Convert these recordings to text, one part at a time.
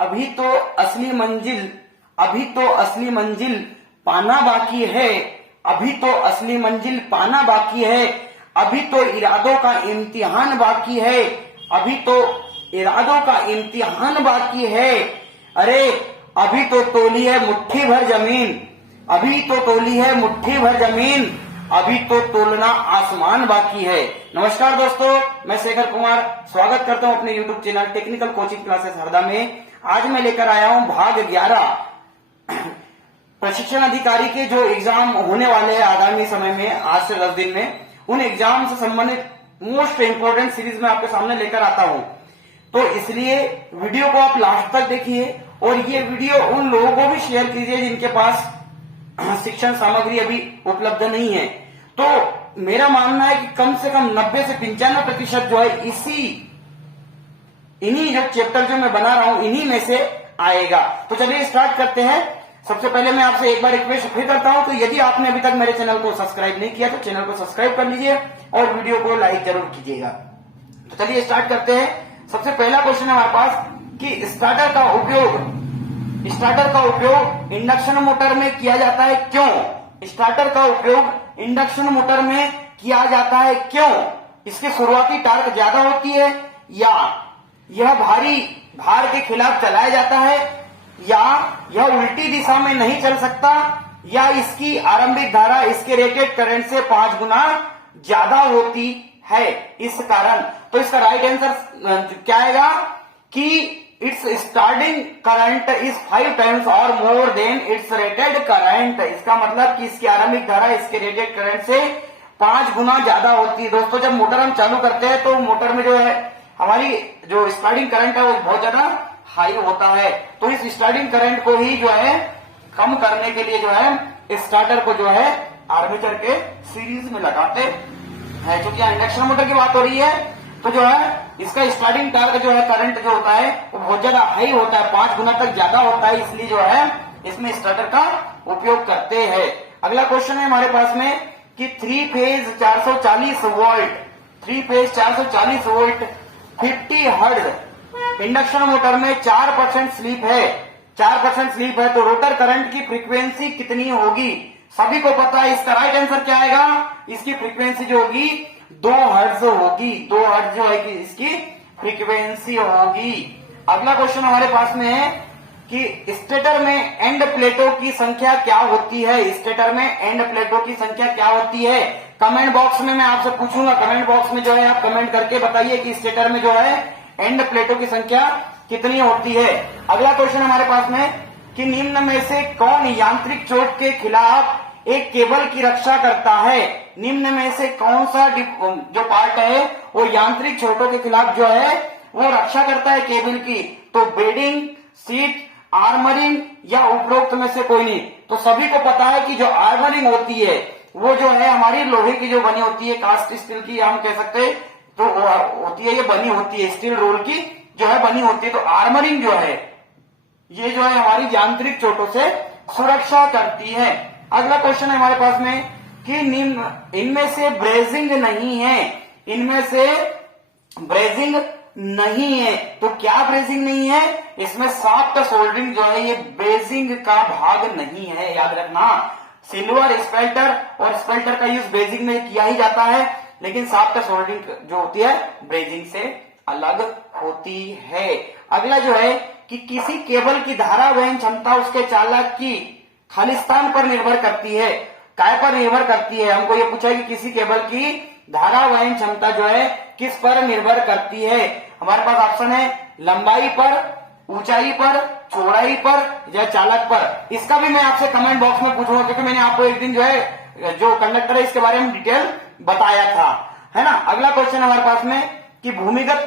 अभी तो असली मंजिल, अभी तो असली मंजिल पाना बाकी है, अभी तो असली मंजिल पाना बाकी है, अभी तो इरादों का इम्तिहान बाकी है, अभी तो इरादों का इम्तिहान बाकी है। अरे अभी तो तोली है मुट्ठी भर जमीन, अभी तो तोली है मुट्ठी भर जमीन, अभी तो तोलना आसमान बाकी है। नमस्कार दोस्तों, मैं शेखर कुमार स्वागत करता हूं अपने YouTube channel technical coaching classes Harda में। आज मैं लेकर आया हूं भाग 11 प्रशिक्षण अधिकारी के जो एग्जाम होने वाले हैं आगामी समय में, आज से 10 दिन में, उन एग्जाम से संबंधित मोस्ट इंपोर्टेंट सीरीज में आपके सामने लेकर आता हूं। तो इसलिए वीडियो को आप लास्ट तक देखिए और ये वीडियो उन लोगों को भी शेयर कीजिए जिनके पास शिक्षण सामग्री अभी उपलब्ध नहीं है। तो मेरा मानना है कि कम से कम 90 से 95% जो है इन्हीं जो चैप्टर जो मैं बना रहा हूं इन्हीं में से आएगा। तो चलिए स्टार्ट करते हैं। सबसे पहले मैं आपसे एक बार रिक्वेस्ट फिर करता हूं, तो यदि आपने अभी तक मेरे चैनल को सब्सक्राइब नहीं किया तो चैनल को सब्सक्राइब कर लीजिए और वीडियो को लाइक जरूर कीजिएगा। तो चलिए स्टार्ट करते हैं। सबसे पहला क्वेश्चन है हमारे पास कि स्टार्टर का उपयोग इंडक्शन मोटर में किया जाता है क्यों? स्टार्टर का उपयोग इंडक्शन मोटर में किया जाता है क्यों? इसकी शुरुआती टार्क ज्यादा होती है, या यह भारी भार के खिलाफ चलाया जाता है, या यह उल्टी दिशा में नहीं चल सकता, या इसकी आरंभिक धारा इसके रेटेड करंट से 5 गुना ज्यादा होती है इस कारण। तो इसका राइट आंसर क्या आएगा कि it's starting current is 5 times और more than it's rated current. इसका मतलब कि इसकी आरंभिक धारा इसके रेटेड करंट से 5 गुना ज्यादा होती है। दोस्तों, जब मोटर हम चालू करते हैं तो मोटर में जो है हमारी जो स्टार्टिंग करंट है वो बहुत ज्यादा हाई होता है। तो इस स्टार्टिंग करंट को ही जो है कम करने के लिए जो है स्टार्टर को जो है आर्मेचर के सीरीज में लगाते हैं। क्योंकि यहाँ इंडक्शन मोटर की बात हो रही है तो जो है इसका स्टार्टिंग टार्क जो है करंट जो होता है वो बहुत ज्यादा हाई होता है, 5 गुना तक ज्यादा होता है, इसलिए जो है इसमें स्टार्टर का उपयोग करते हैं। अगला क्वेश्चन है हमारे पास में कि 3 phase 440 volt, 3 phase 440 volt 50 hertz induction motor में 4% स्लिप है, 4% स्लिप है, तो रोटर करंट की फ्रीक्वेंसी कितनी होगी? सभी को पता है। इसका राइट आंसर क्या आएगा? इसकी फ्रीक्वेंसी जो होगी 2 हर्ट्ज होगी, 2 हर्ट्ज जो है कि इसकी फ्रीक्वेंसी होगी। अगला क्वेश्चन हमारे पास में है कि स्टेटर में एंड प्लेटों की संख्या क्या होती है? स्टेटर में एंड प्लेटों की संख्या क्या होती है? कमेंट बॉक्स में मैं आपसे पूछूंगा, कमेंट बॉक्स में जो है आप कमेंट करके बताइए कि स्टेटर में जो है एंड प्लेटों की संख्या कितनी होती है। अगला क्वेश्चन हमारे पास में कि निम्न में से कौन यांत्रिक चोट के खिलाफ एक केबल की रक्षा करता है? निम्न में से कौन सा जो पार्ट है वो यांत्रिक चोटों के खिलाफ जो है वो रक्षा करता है केबल की? तो बेडिंग, सीट, आर्मरिंग या उपरोक्त में से कोई नहीं। तो सभी को पता है कि जो आर्मरिंग होती है वो जो है हमारी लोहे की जो बनी होती है, कास्ट स्टील की हम कह सकते हैं, तो होती है, ये बनी होती है, स्टील रोल की जो है बनी होती है। तो आर्मरिंग जो है ये जो है हमारी यांत्रिक चोटों से सुरक्षा करती है। अगला क्वेश्चन है हमारे पास में कि इनमें से ब्रेजिंग नहीं है, इनमें से ब्रेजिंग नहीं है। तो क्या ब्रेजिंग नहीं है? इसमें सॉफ्ट सोल्डरिंग जो है ये ब्रेजिंग का भाग नहीं है, याद रखना। सिल्वर स्पेल्टर और स्पेल्टर का यूज ब्रेजिंग में किया ही जाता है, लेकिन सॉफ्ट सोल्डरिंग जो होती है ब्रेजिंग से अलग होती है। अगला जो है कि किसी केबल की धारा वहन क्षमता उसके चालक की खालिस्तान पर निर्भर करती है। काय पर निर्भर करती है? हमको ये पूछा है कि किसी केबल की धारा वहन क्षमता जो है किस पर निर्भर करती है? हमारे पास ऑप्शन है लंबाई पर, ऊंचाई पर, चौड़ाई पर या चालक पर। इसका भी मैं आपसे कमेंट बॉक्स में पूछूंगा, क्योंकि मैंने आपको एक दिन जो है जो कंडक्टर है इसके बारे में डिटेल बताया था, है ना। अगला क्वेश्चन हमारे पास में कि भूमिगत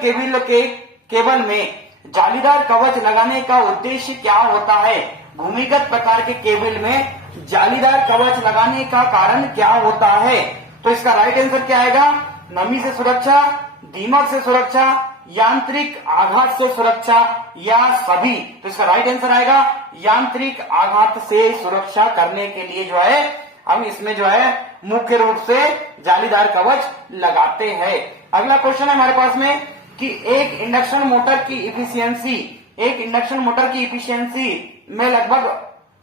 केबल में जालीदार कवच लगाने का उद्देश्य क्या होता है? भूमिगत प्रकार के केबल में जालीदार कवच लगाने का कारण क्या होता है? तो इसका राइट आंसर क्या आएगा? नमी से सुरक्षा, दीमक से सुरक्षा, यांत्रिक आघात से सुरक्षा या सभी। तो इसका राइट आंसर आएगा यांत्रिक आघात से सुरक्षा करने के लिए जो है हम इसमें जो है मुख्य रूप से जालीदार कवच लगाते हैं। अगला क्वेश्चन है हमारे पास में कि एक इंडक्शन मोटर की इफिशियंसी एक इंडक्शन मोटर की इफिशियंसी में लगभग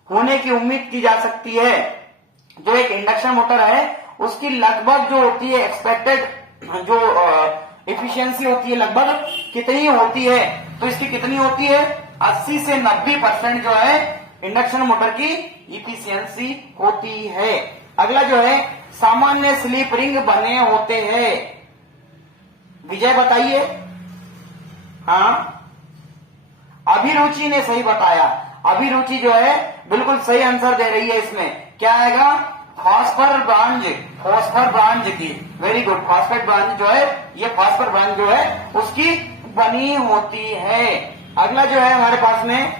होने की उम्मीद की जा सकती है। जो एक इंडक्शन मोटर है उसकी लगभग जो होती है एक्सपेक्टेड जो इफिशियंसी होती है लगभग कितनी होती है, तो इसकी कितनी होती है 80 से 90% जो है इंडक्शन मोटर की इफिशियंसी होती है। अगला जो है सामान्य स्लिप रिंग बने होते हैं। विजय बताइए। हाँ, अभिरुचि ने सही बताया। अभिरुचि जो है बिल्कुल सही आंसर दे रही है। इसमें क्या आएगा, फॉस्फर ब्रांज की। Very good. फॉस्फेट ब्रांज जो है, ये फॉस्फर ब्रांज जो है उसकी बनी होती है। अगला जो है हमारे पास में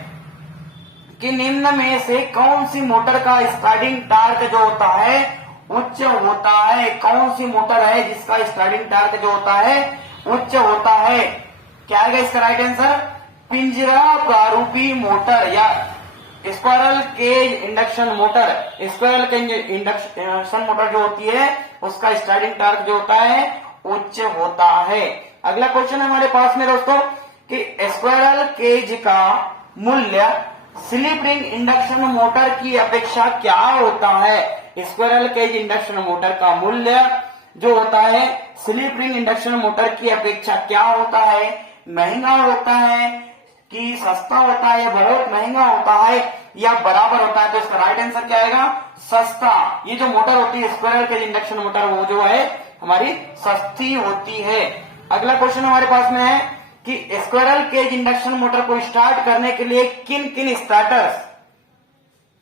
कि निम्न में से कौन सी मोटर का स्टार्टिंग टार्क जो होता है उच्च होता है। कौन सी मोटर है जिसका स्टार्टिंग टार्क जो होता है उच्च होता है। क्या आएगा इसका राइट आंसर, पिंजरा प्रारूपी मोटर या squirrel cage induction motor. Squirrel cage induction motor जो होती है उसका स्टार्टिंग टार्क जो होता है उच्च होता है। अगला क्वेश्चन हमारे पास में दोस्तों कि स्क्वायरल केज का मूल्य स्लिप रिंग इंडक्शन मोटर की अपेक्षा क्या होता है। स्क्वायरल केज इंडक्शन मोटर का मूल्य जो होता है स्लिप रिंग इंडक्शन मोटर की अपेक्षा क्या होता है, महंगा होता है कि सस्ता होता है, बहुत महंगा होता है या बराबर होता है। तो इसका राइट आंसर क्या आएगा, सस्ता। ये जो मोटर होती है स्क्वायरल केज इंडक्शन मोटर वो जो है हमारी सस्ती होती है। अगला क्वेश्चन हमारे पास में है कि स्क्वायरल केज इंडक्शन मोटर को स्टार्ट करने के लिए किन किन स्टार्टर्स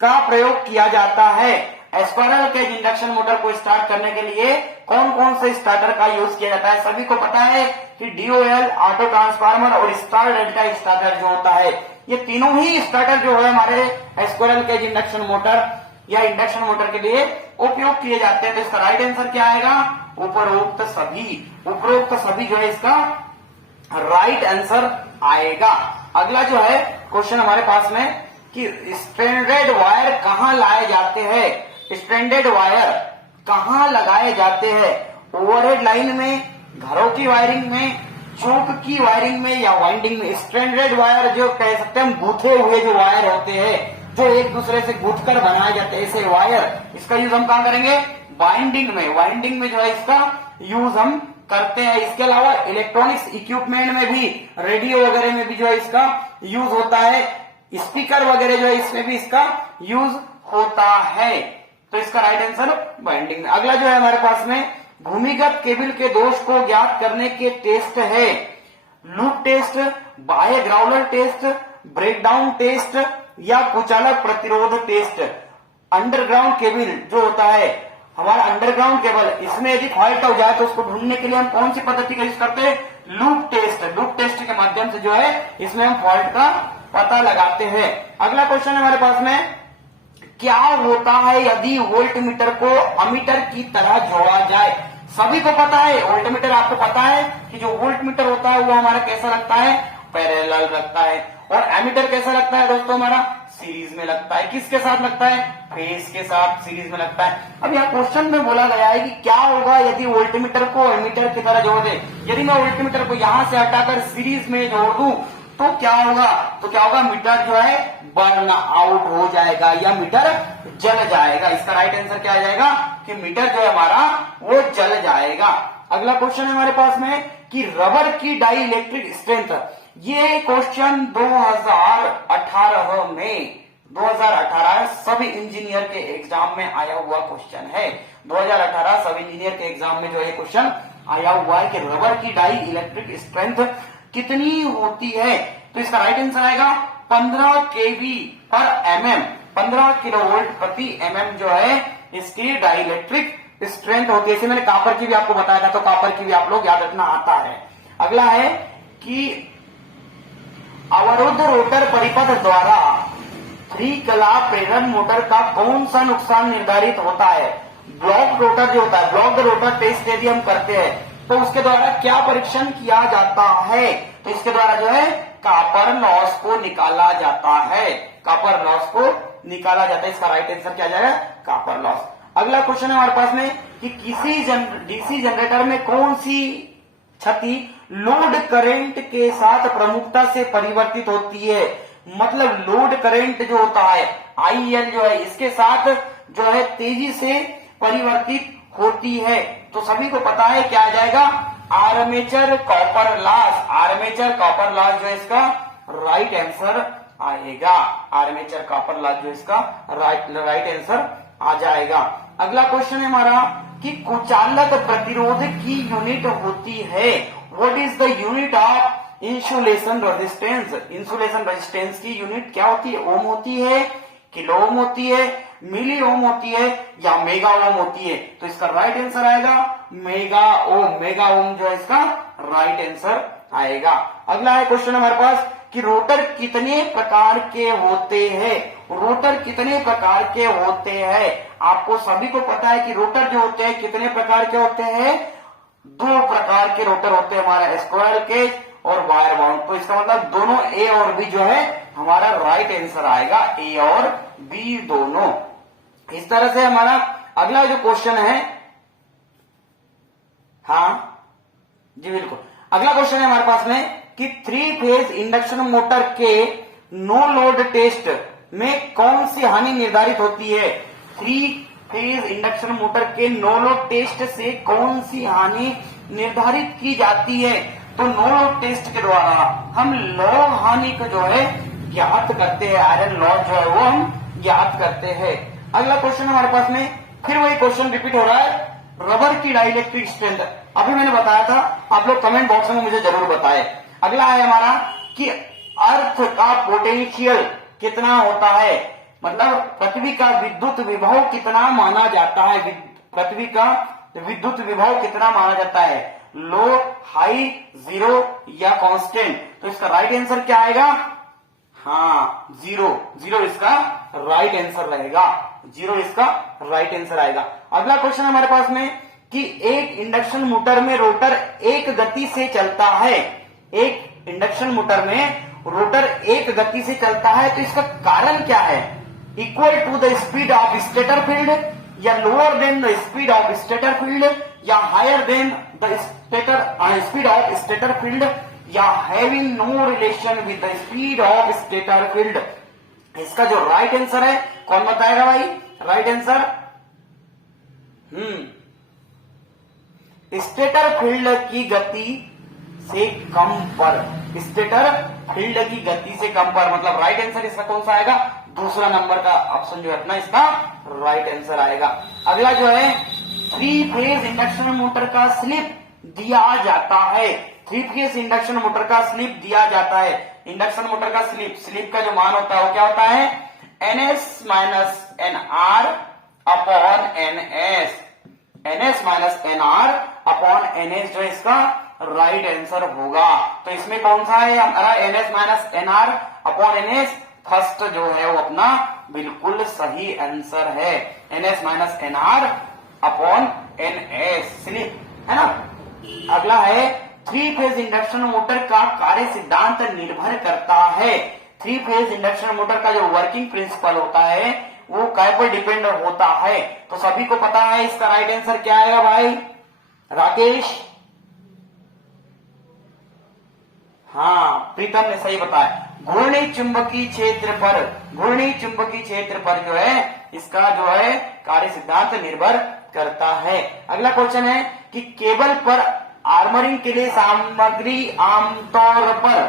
का प्रयोग किया जाता है। स्क्वायरल केज इंडक्शन मोटर को स्टार्ट करने के लिए कौन कौन से स्टार्टर का यूज किया जाता है। सभी को पता है कि डीओएल, ऑटो ट्रांसफार्मर और स्टार डेल्टा स्टार्टर जो होता है, ये तीनों ही स्टार्टर जो है हमारे स्क्वायरल केज इंडक्शन मोटर या इंडक्शन मोटर के लिए उपयोग किए जाते हैं। तो इसका राइट आंसर क्या आएगा, उपरोक्त सभी जो है इसका राइट आंसर आएगा। अगला जो है क्वेश्चन हमारे पास में कि स्ट्रैंडेड वायर कहां लाए जाते हैं। स्ट्रैंडेड वायर कहां लगाए जाते हैं, ओवरहेड लाइन में, घरों की वायरिंग में, चौक की वायरिंग में या वाइंडिंग में। स्ट्रैंडेड वायर जो कह सकते हैं हम गूथे हुए जो वायर होते हैं जो एक दूसरे से गूथ कर बनाए जाते हैं ऐसे वायर, इसका यूज हम कहां करेंगे, वाइंडिंग में। वाइंडिंग में जो है इसका यूज हम करते हैं। इसके अलावा इलेक्ट्रॉनिक्स इक्विपमेंट में भी, रेडियो वगैरह में भी जो है इसका यूज होता है। स्पीकर वगैरह जो है इसमें भी इसका यूज होता है। तो इसका राइट आंसर वाइंडिंग में। अगला जो है हमारे पास में भूमिगत केबल के दोष को ज्ञात करने के टेस्ट है। लूप टेस्ट, बाह्य ग्राउलर टेस्ट, ब्रेकडाउन टेस्ट या कुचालक प्रतिरोध टेस्ट। अंडरग्राउंड केबल जो होता है हमारा अंडरग्राउंड केबल, इसमें यदि फॉल्ट हो जाए तो उसको ढूंढने के लिए हम कौन सी पद्धति का यूज करते हैं, लूप टेस्ट। लूप टेस्ट के माध्यम से जो है इसमें हम फॉल्ट का पता लगाते हैं। अगला क्वेश्चन हमारे पास में क्या होता है यदि वोल्टमीटर को अमीटर की तरह जोड़ा जाए। सभी को पता है वोल्टमीटर, आपको पता है कि जो वोल्टमीटर होता है वो हमारा कैसा लगता है, पैरेलल लगता है। और एमीटर कैसा लगता है दोस्तों, हमारा सीरीज में लगता है। किसके साथ लगता है, फेज के साथ सीरीज में लगता है। अब यहाँ क्वेश्चन में बोला गया है कि क्या होगा यदि वोल्टमीटर को एमीटर की तरह जोड़ दे। यदि मैं वोल्टमीटर को यहां से हटाकर सीरीज में जोड़ दूं तो क्या होगा, मीटर जो है बर्न आउट हो जाएगा या मीटर जल जाएगा। इसका राइट आंसर क्या आ जाएगा कि मीटर जो है हमारा वो जल जाएगा। अगला क्वेश्चन है हमारे पास में कि रबर की डाई इलेक्ट्रिक स्ट्रेंथ। ये क्वेश्चन 2018 सभी इंजीनियर के एग्जाम में आया हुआ क्वेश्चन है। 2018 सभी इंजीनियर के एग्जाम में जो है क्वेश्चन आया हुआ है कि रबर की डाई इलेक्ट्रिक स्ट्रेंथ कितनी होती है। तो इसका राइट आंसर आएगा 15 kV पर mm, 15 किलोवोल्ट प्रति mm जो है इसकी डाई इलेक्ट्रिक स्ट्रेंथ होती है। इसे मैंने कॉपर की भी आपको बताया था, तो कॉपर की भी आप लोग याद रखना आता है। अगला है कि अवरुद्ध रोटर परिपथ द्वारा 3 कला प्रेरण मोटर का कौन सा नुकसान निर्धारित होता है। ब्लॉक रोटर जो होता है, ब्लॉक रोटर टेस्ट यदि हम करते हैं तो उसके द्वारा क्या परीक्षण किया जाता है। तो इसके द्वारा जो है कॉपर लॉस को निकाला जाता है, कॉपर लॉस को निकाला जाता है। इसका राइट आंसर क्या जाएगा, कॉपर लॉस। अगला क्वेश्चन है हमारे पास में कि किसी डीसी जनरेटर में कौन सी क्षति लोड करंट के साथ प्रमुखता से परिवर्तित होती है। मतलब लोड करंट जो होता है IL जो है इसके साथ जो है तेजी से परिवर्तित होती है। तो सभी को पता है क्या आ जाएगा, armature copper loss. Armature copper loss जो है इसका राइट आंसर आएगा। आर्मेचर कॉपर लॉस जो इसका राइट आंसर आ जाएगा। अगला क्वेश्चन है हमारा कि कुचालक प्रतिरोध की यूनिट होती है। What is the unit of insulation resistance. Insulation resistance की यूनिट क्या होती है, ओम होती है, किलो ओम होती है, मिली ओम होती है या मेगा ओम होती है। तो इसका राइट आंसर आएगा मेगा ओम। मेगा ओम जो है इसका राइट आंसर आएगा। अगला है क्वेश्चन हमारे पास कि रोटर कितने प्रकार के होते हैं। रोटर कितने प्रकार के होते हैं। आपको सभी को पता है कि रोटर जो होते हैं कितने प्रकार के होते हैं, 2 प्रकार के रोटर होते हैं हमारा, स्क्वायर केज और वायर बाउंड। तो इसका मतलब दोनों ए और बी जो है हमारा राइट आंसर आएगा, ए और बी दोनों। इस तरह से हमारा अगला जो क्वेश्चन है, हाँ जी बिल्कुल, अगला क्वेश्चन है हमारे पास में कि 3 फेज इंडक्शन मोटर के नो लोड टेस्ट में कौन सी हानि निर्धारित होती है। 3 फेज इंडक्शन मोटर के नो लोड टेस्ट से कौन सी हानि निर्धारित की जाती है। तो नो लोड टेस्ट के द्वारा हम लौ हानि को जो है ज्ञात करते हैं, आयरन लॉस जो है वो हम ज्ञात करते हैं। अगला क्वेश्चन हमारे पास में फिर वही क्वेश्चन रिपीट हो रहा है, रबर की डाइलेक्ट्रिक स्ट्रेंथ। अभी मैंने बताया था, आप लोग कमेंट बॉक्स में मुझे जरूर बताएं। अगला है हमारा कि अर्थ का पोटेंशियल कितना होता है, मतलब पृथ्वी का विद्युत विभव कितना माना जाता है। पृथ्वी का विद्युत विभव कितना माना जाता है, लो, हाई, जीरो या कांस्टेंट। तो इसका राइट आंसर क्या आएगा, हाँ जीरो। जीरो इसका राइट आंसर रहेगा, जीरो इसका राइट आंसर आएगा। अगला क्वेश्चन हमारे पास में कि एक इंडक्शन मोटर में रोटर एक गति से चलता है। एक इंडक्शन मोटर में रोटर एक गति से चलता है, तो इसका कारण क्या है, equal to the speed of stator field या lower than the speed of stator field या higher than the speed of stator field या having no relation with the speed of stator field. इसका जो राइट आंसर है कौन बताएगा भाई, right answer stator field की गति से कम पर। स्टेटर फील्ड की गति से कम पर, मतलब राइट आंसर इसका कौन सा आएगा, दूसरा नंबर का ऑप्शन जो है अपना इसका राइट आंसर आएगा। अगला जो है 3 फेज इंडक्शन मोटर का स्लिप दिया जाता है। 3 फेज इंडक्शन मोटर का स्लिप दिया जाता है। इंडक्शन मोटर का स्लिप का जो मान होता है वो क्या होता है, ns minus nr upon ns। ns minus nr upon ns जो इसका राइट आंसर होगा। तो इसमें कौन सा है हमारा, ns minus nr upon ns। First जो है वो अपना बिल्कुल सही आंसर है, ns minus nr upon ns slip, है ना। अगला है 3 फेज इंडक्शन मोटर का कार्य सिद्धांत निर्भर करता है। 3 फेज इंडक्शन मोटर का जो वर्किंग प्रिंसिपल होता है वो काय पर डिपेंड होता है। तो सभी को पता है इसका राइट आंसर क्या आएगा भाई, राकेश, हाँ प्रीतम ने सही बताया, घूर्णी चुंबकीय क्षेत्र पर। घूर्णी चुंबकीय क्षेत्र पर जो है इसका जो है कार्य सिद्धांत निर्भर करता है। अगला क्वेश्चन है कि केबल पर आर्मरिंग के लिए सामग्री आमतौर पर,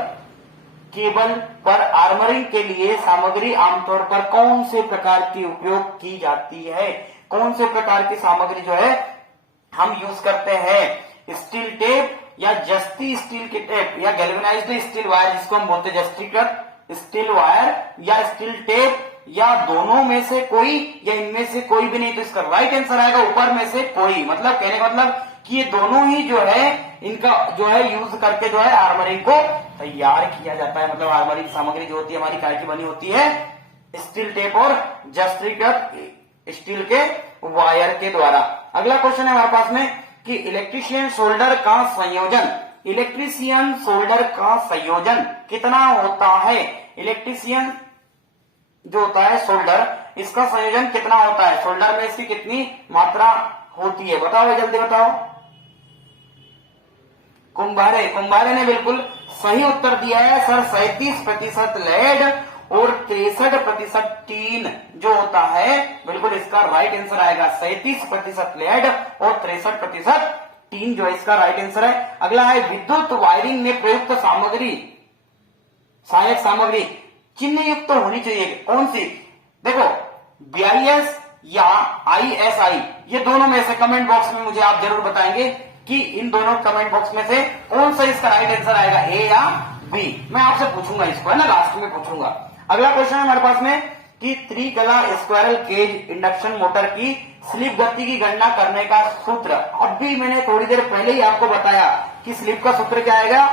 केबल पर आर्मरिंग के लिए सामग्री आमतौर पर कौन से प्रकार की उपयोग की जाती है। कौन से प्रकार की सामग्री जो है हम यूज करते हैं, स्टील टेप या जस्ती स्टील की टेप या गैल्वेनाइज्ड स्टील वायर जिसको हम बोलते हैं जस्टिकृत स्टील वायर या स्टील टेप या दोनों में से कोई या इनमें से कोई भी नहीं। तो इसका राइट आंसर आएगा ऊपर में से कोई। मतलब कहने का मतलब कि ये दोनों ही जो है इनका जो है यूज करके जो है आर्मरिंग को तैयार किया जाता है। मतलब आर्मरिंग सामग्री जो होती है हमारी काय की बनी होती है, स्टील टेप और जस्टिकृत स्टील के वायर के द्वारा। अगला क्वेश्चन है हमारे पास में कि इलेक्ट्रीशियन सोल्डर का संयोजन, इलेक्ट्रीशियन सोल्डर का संयोजन कितना होता है। इलेक्ट्रीशियन जो होता है सोल्डर, इसका संयोजन कितना होता है, सोल्डर में इसकी कितनी मात्रा होती है, बताओ जल्दी बताओ कुंभारे ने बिल्कुल सही उत्तर दिया है सर। 37% लेड और 63% टीन जो होता है, बिल्कुल इसका राइट आंसर आएगा। 37% लेड और 63% टीन जो है इसका राइट आंसर है। अगला है विद्युत वायरिंग में प्रयुक्त सामग्री, सहायक सामग्री चिन्ह युक्त तो होनी चाहिए। कौन सी? देखो BIS या ISI, ये दोनों में से कमेंट बॉक्स में मुझे आप जरूर बताएंगे कि इन दोनों कमेंट बॉक्स में से कौन सा इसका राइट आंसर आएगा, ए या बी। मैं आपसे पूछूंगा इसको, है ना, लास्ट में पूछूंगा। अगला क्वेश्चन है हमारे पास में कि त्रिकला स्क्वायरल केज इंडक्शन मोटर की स्लिप गति की गणना करने का सूत्र। अभी मैंने थोड़ी देर पहले ही आपको बताया कि स्लिप का सूत्र क्या आएगा,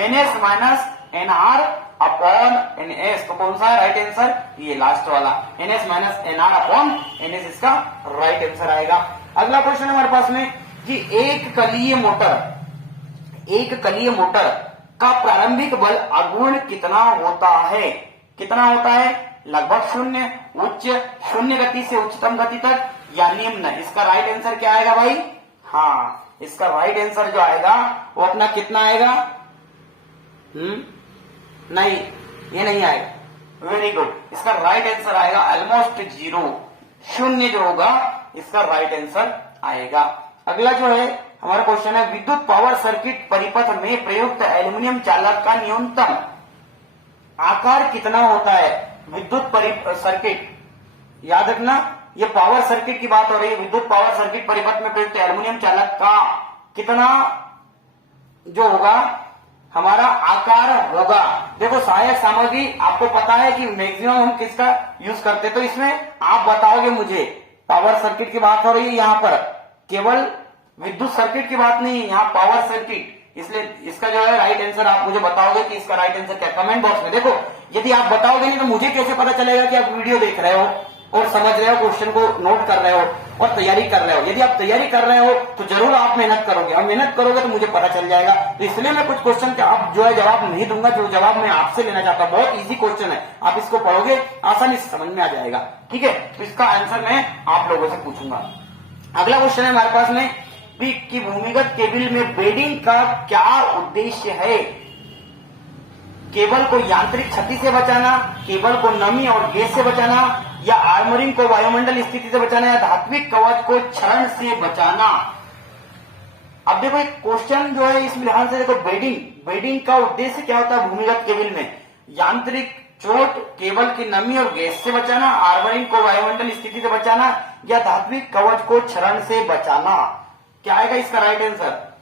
NS minus NR upon NS। तो कौन सा है राइट आंसर, ये लास्ट वाला NS minus NR upon NS इसका राइट आंसर आएगा। अगला क्वेश्चन है हमारे पास में कि एक कलीय मोटर का प्रारंभिक बल आघूर्ण कितना होता है? कितना होता है? लगभग शून्य, उच्च, शून्य गति से उच्चतम गति तक, या निम्न। इसका राइट आंसर क्या आएगा भाई? हाँ, इसका राइट आंसर जो आएगा वो अपना कितना आएगा? नहीं, ये नहीं आएगा। वेरी गुड, इसका राइट आंसर आएगा ऑलमोस्ट 0, शून्य जो होगा इसका राइट आंसर आएगा। अगला जो है हमारा क्वेश्चन है विद्युत पावर सर्किट परिपथ में प्रयुक्त एल्यूमिनियम चालक का न्यूनतम आकार कितना होता है? विद्युत सर्किट, याद रखना ये पावर सर्किट की बात हो रही है। विद्युत पावर सर्किट परिपथ में प्रयुक्त एल्यूमिनियम चालक का कितना जो होगा हमारा आकार होगा। देखो सहायक सामग्री आपको पता है कि मैक्सिमम हम किसका यूज करते हैं, तो इसमें आप बताओगे मुझे। पावर सर्किट की बात हो रही है यहाँ पर, केवल विद्युत सर्किट की बात नहीं है, यहाँ पावर सर्किट। इसलिए इसका जो है राइट आंसर आप मुझे बताओगे कि इसका राइट आंसर क्या, कमेंट बॉक्स में। देखो यदि आप बताओगे नहीं तो मुझे कैसे पता चलेगा कि आप वीडियो देख रहे हो और समझ रहे हो, क्वेश्चन को नोट कर रहे हो और तैयारी कर रहे हो। यदि आप तैयारी कर रहे हो तो जरूर आप मेहनत करोगे, और मेहनत करोगे तो मुझे पता चल जाएगा। तो इसलिए मैं कुछ क्वेश्चन का आप जो है जवाब नहीं दूंगा, जो जवाब मैं आपसे लेना चाहता हूं। बहुत इजी क्वेश्चन है, आप इसको पढ़ोगे आसानी से समझ में आ जाएगा, ठीक है। तो इसका आंसर मैं आप लोगों से पूछूंगा। अगला क्वेश्चन है हमारे पास में कि भूमिगत केबल में बेडिंग का क्या उद्देश्य है? केबल को यांत्रिक क्षति से बचाना, केबल को नमी और गैस से बचाना, या आर्मरिंग को वायुमंडल स्थिति से बचाना, या धात्विक कवच को क्षरण से बचाना। अब देखो एक क्वेश्चन जो है इस लिहाज से देखो, बेडिंग का उद्देश्य क्या होता है भूमिगत केबल में? यांत्रिक चोट, केबल की नमी और गैस से बचाना, आर्मरिंग को वायुमंडल स्थिति से बचाना, या धात्विक कवच को क्षरण से बचाना। क्या आएगा इसका राइट आंसर?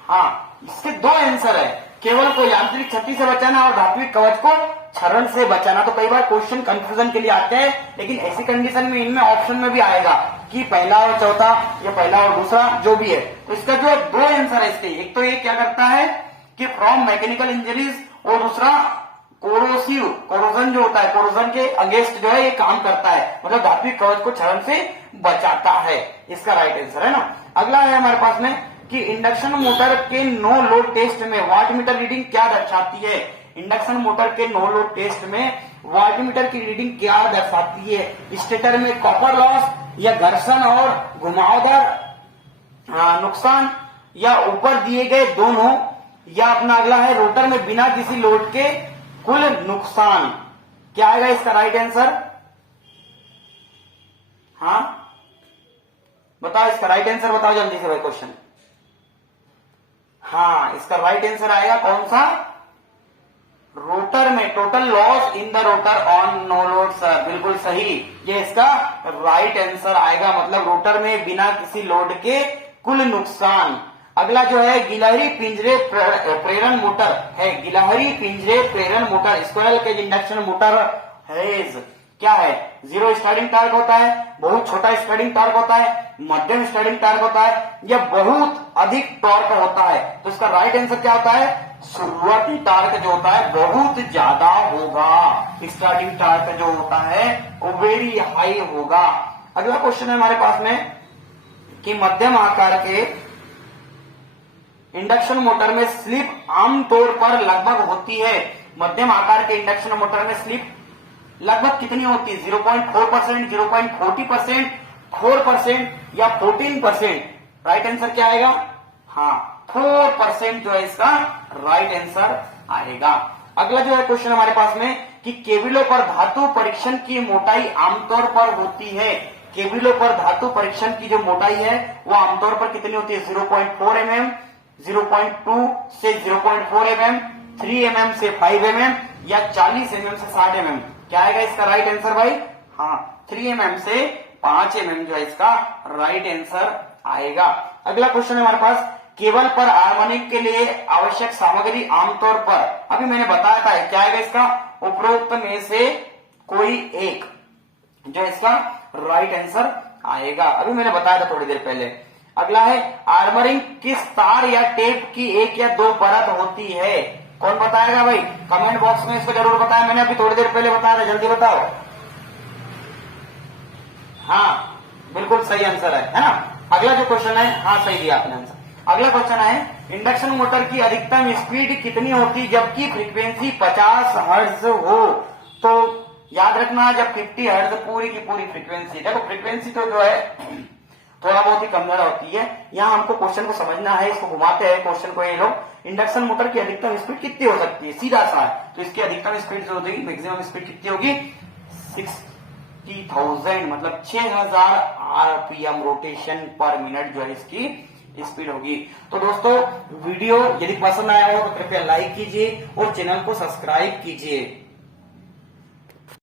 हाँ, इसके दो आंसर है, केबल को यांत्रिक क्षति से बचाना और धात्विक कवच को क्षरण से बचाना। तो कई बार क्वेश्चन कंफ्यूजन के लिए आते हैं, लेकिन ऐसी कंडीशन में इनमें ऑप्शन में भी आएगा कि पहला और चौथा या पहला और दूसरा जो भी है। तो इसका जो दो आंसर है इसके, एक तो ये क्या करता है कि फ्रॉम मैकेनिकल इंजरीज, और दूसरा कोरोजन जो होता है, कोरोजन के अगेंस्ट जो है ये काम करता है, मतलब धात्विक कवच को क्षरण से बचाता है। इसका राइट आंसर है ना। अगला है हमारे पास में कि इंडक्शन मोटर के नो लोड टेस्ट में वाटमीटर रीडिंग क्या दर्शाती है? इंडक्शन मोटर के नो लोड टेस्ट में वाटमीटर की रीडिंग क्या दर्शाती है? स्टेटर में कॉपर लॉस, या घर्षण और घुमावदार नुकसान, या ऊपर दिए गए दोनों, या अपना अगला है रोटर में बिना किसी लोड के कुल नुकसान। क्या आएगा इसका राइट आंसर? हाँ बताओ, इसका राइट आंसर बताओ जल्दी से भाई क्वेश्चन। हाँ, इसका राइट आंसर आएगा कौन सा? रोटर में total loss in the rotor on no load sir, बिल्कुल सही, ये इसका राइट आंसर आएगा। मतलब रोटर में बिना किसी लोड के कुल नुकसान। अगला जो है गिलहरी पिंजरे प्रेरण मोटर है, गिलहरी पिंजरे प्रेरण motor squirrel cage induction motor has क्या है? जीरो स्टार्टिंग टार्क होता है, बहुत छोटा स्टार्टिंग टार्क होता है, मध्यम स्टार्टिंग टार्क होता है, या बहुत अधिक टॉर्क होता है। तो इसका राइट आंसर क्या होता है? शुरुआती टार्क जो होता है बहुत ज्यादा होगा, स्टार्टिंग टार्क जो होता है वो वेरी हाई होगा। अगला क्वेश्चन है हमारे पास में कि मध्यम आकार के इंडक्शन मोटर में स्लिप आमतौर पर लगभग होती है। मध्यम आकार के इंडक्शन मोटर में स्लिप लगभग कितनी होती है? 0.4%, 0.40%, 4% या 14%। राइट आंसर क्या आएगा? हाँ, 4% जो है इसका राइट आंसर आएगा। अगला जो है क्वेश्चन हमारे पास में कि केबिलों पर धातु परीक्षण की मोटाई आमतौर पर होती है। केबिलों पर धातु परीक्षण की जो मोटाई है वो आमतौर पर कितनी होती है? 0.4 mm, 0.2 से 0.4 mm, 3 mm से 5 mm या 40 mm से 60 mm। क्या आएगा इसका राइट आंसर भाई? हाँ, 3 mm से 5 mm जो है इसका राइट आंसर आएगा। अगला क्वेश्चन है हमारे पास, केबल पर हार्मोनिक के लिए आवश्यक सामग्री आमतौर पर, अभी मैंने बताया था क्या आएगा इसका? उपरोक्त में से कोई एक जो इसका राइट आंसर आएगा, अभी मैंने बताया था थोड़ी देर पहले। अगला है, आर्मरिंग किस तार या टेप की एक या दो परत होती है? कौन बताएगा भाई? कमेंट बॉक्स में इसको जरूर बताया, मैंने अभी थोड़ी देर पहले बताया था, जल्दी बताओ। हाँ बिल्कुल सही आंसर है ना। अगला जो क्वेश्चन है, हाँ सही दिया आपने आंसर। अगला क्वेश्चन है, इंडक्शन मोटर की अधिकतम स्पीड कितनी होती जबकि फ्रीक्वेंसी 50 हर्ट्ज हो? तो याद रखना, जब 50 हर्ट्ज पूरी की पूरी फ्रीक्वेंसी, देखो फ्रीक्वेंसी तो जो है थोड़ा बहुत ही कम ज्यादा होती है। यहाँ हमको क्वेश्चन को समझना है, इसको घुमाते हैं क्वेश्चन को ये लोग। इंडक्शन मोटर की अधिकतम स्पीड कितनी हो सकती है? सीधा सा है, तो इसकी अधिकतम स्पीड जो होगी, मैक्सिमम स्पीड कितनी होगी? 60,000 मतलब 6000 आरपीएम रोटेशन पर मिनट जो है इसकी स्पीड होगी। तो दोस्तों वीडियो यदि पसंद आया हो तो कृपया लाइक कीजिए और चैनल को सब्सक्राइब कीजिए।